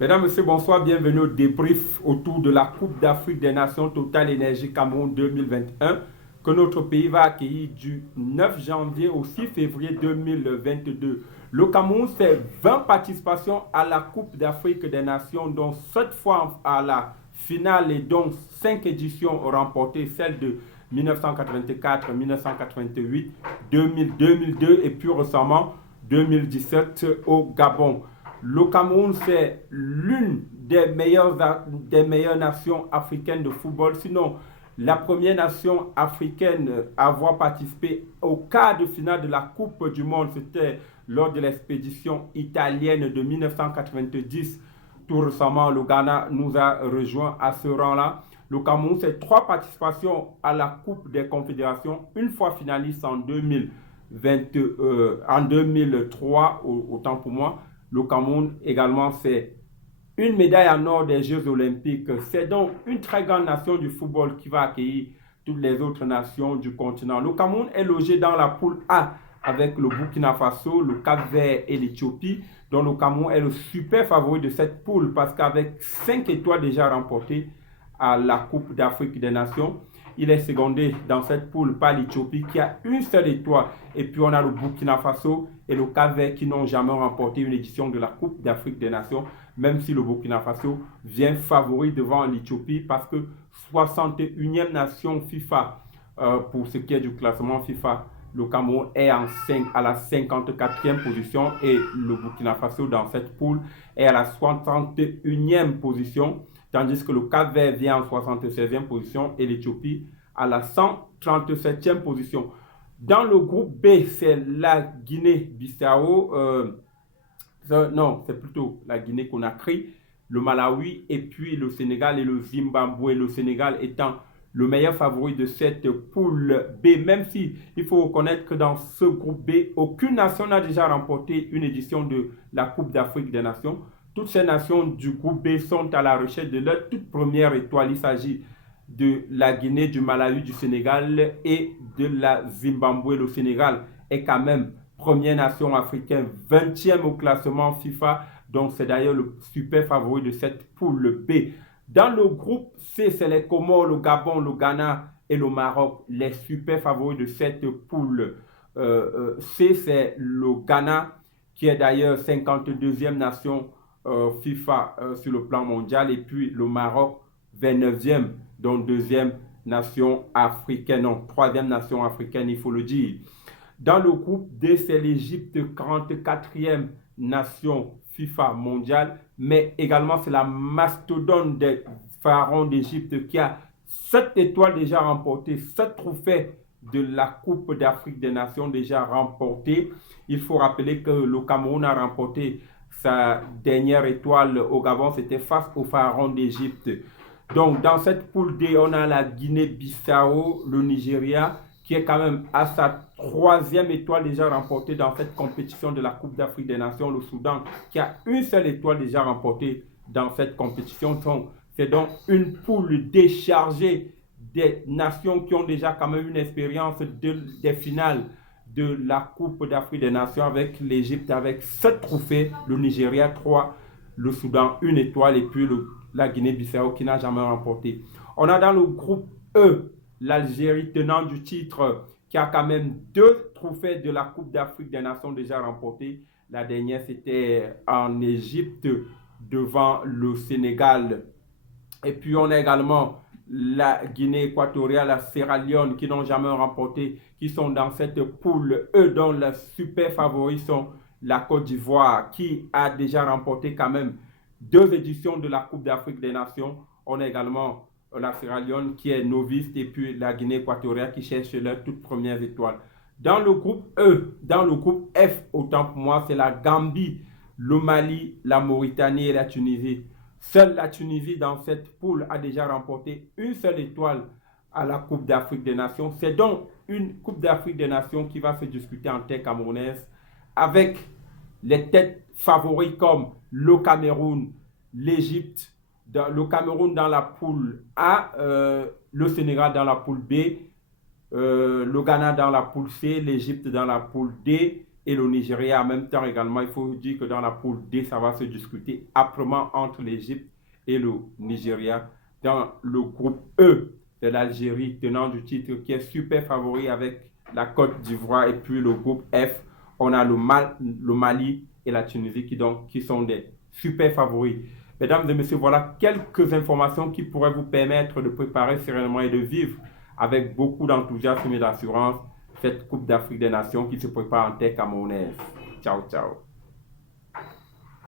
Mesdames, Messieurs, bonsoir, bienvenue au débrief autour de la Coupe d'Afrique des Nations Total Énergie Cameroun 2021 que notre pays va accueillir du 9 janvier au 6 février 2022. Le Cameroun, c'est 20 participations à la Coupe d'Afrique des Nations, dont 7 fois à la finale et dont 5 éditions remportées, celles de 1984, 1988, 2000, 2002 et plus récemment 2017 au Gabon. Le Cameroun, c'est l'une des meilleures nations africaines de football, sinon la première nation africaine à avoir participé au quart de finale de la Coupe du Monde. C'était lors de l'expédition italienne de 1990. Tout récemment, le Ghana nous a rejoint à ce rang-là. Le Cameroun, c'est 3 participations à la Coupe des Confédérations, une fois finaliste en 2003, autant pour moi. Le Cameroun également, c'est une médaille en or des Jeux Olympiques. C'est donc une très grande nation du football qui va accueillir toutes les autres nations du continent. Le Cameroun est logé dans la poule A avec le Burkina Faso, le Cap-Vert et l'Éthiopie, dont le Cameroun est le super favori de cette poule parce qu'avec 5 étoiles déjà remportées à la Coupe d'Afrique des Nations, il est secondé dans cette poule par l'Éthiopie qui a une seule étoile. Et puis on a le Burkina Faso et le Cap-Vert qui n'ont jamais remporté une édition de la Coupe d'Afrique des Nations, même si le Burkina Faso vient favori devant l'Éthiopie parce que 61e nation FIFA pour ce qui est du classement FIFA. Le Cameroun est à la 54e position et le Burkina Faso dans cette poule est à la 61e position, tandis que le Cap-Vert vient en 76e position et l'Éthiopie à la 137e position. Dans le groupe B, c'est la Guinée-Bissau, non, c'est plutôt la Guinée-Conakry, le Malawi et puis le Sénégal et le Zimbabwe. Le Sénégal étant le meilleur favori de cette poule B, même si il faut reconnaître que dans ce groupe B, aucune nation n'a déjà remporté une édition de la Coupe d'Afrique des Nations. Toutes ces nations du groupe B sont à la recherche de leur toute première étoile. Il s'agit de la Guinée, du Malawi, du Sénégal et de la Zimbabwe. Le Sénégal est quand même première nation africaine, 20e au classement FIFA. Donc c'est d'ailleurs le super favori de cette poule B. Dans le groupe C, c'est les Comores, le Gabon, le Ghana et le Maroc, les super favoris de cette poule. C, c'est le Ghana, qui est d'ailleurs 52e nation FIFA sur le plan mondial, et puis le Maroc, 29e, donc deuxième nation africaine, non, troisième nation africaine, il faut le dire. Dans le groupe D, c'est l'Égypte, 44e nation FIFA mondiale, mais également c'est la mastodonte des pharaons d'Égypte qui a 7 étoiles déjà remportées, 7 trophées de la Coupe d'Afrique des Nations déjà remportés. Il faut rappeler que le Cameroun a remporté sa dernière étoile au Gabon, c'était face aux pharaons d'Égypte. Donc dans cette poule D, on a la Guinée-Bissau, le Nigeria, qui est quand même à sa 3e étoile déjà remportée dans cette compétition de la Coupe d'Afrique des Nations, le Soudan, qui a une seule étoile déjà remportée dans cette compétition. C'est donc une poule déchargée des nations qui ont déjà quand même une expérience des finales de la Coupe d'Afrique des Nations, avec l'Égypte avec 7 trophées, le Nigeria 3, le Soudan 1 étoile et puis la Guinée-Bissau qui n'a jamais remporté. On a dans le groupe E l'Algérie tenant du titre qui a quand même 2 trophées de la Coupe d'Afrique des Nations déjà remportés. La dernière, c'était en Égypte devant le Sénégal. Et puis, on a également la Guinée équatoriale, la Sierra Leone qui n'ont jamais remporté, qui sont dans cette poule E, dont les super favoris sont la Côte d'Ivoire qui a déjà remporté quand même 2 éditions de la Coupe d'Afrique des Nations. On a également la Sierra Leone qui est novice et puis la Guinée équatoriale qui cherche leur toute première étoile. Dans le groupe E, dans le groupe F, autant pour moi, c'est la Gambie, le Mali, la Mauritanie et la Tunisie. Seule la Tunisie dans cette poule a déjà remporté une seule étoile à la Coupe d'Afrique des Nations. C'est donc une Coupe d'Afrique des Nations qui va se discuter en terre camerounaise avec les têtes favoris comme le Cameroun, l'Égypte, le Cameroun dans la poule A, le Sénégal dans la poule B, le Ghana dans la poule C, l'Égypte dans la poule D et le Nigeria. En même temps également, il faut dire que dans la poule D, ça va se discuter âprement entre l'Égypte et le Nigeria. Dans le groupe E, c'est l'Algérie, tenant du titre, qui est super favori avec la Côte d'Ivoire. Et puis le groupe F, on a le Mali et la Tunisie qui sont des super favoris. Mesdames et messieurs, voilà quelques informations qui pourraient vous permettre de préparer sereinement et de vivre avec beaucoup d'enthousiasme et d'assurance cette Coupe d'Afrique des Nations qui se prépare en terre camerounaise. Ciao, ciao.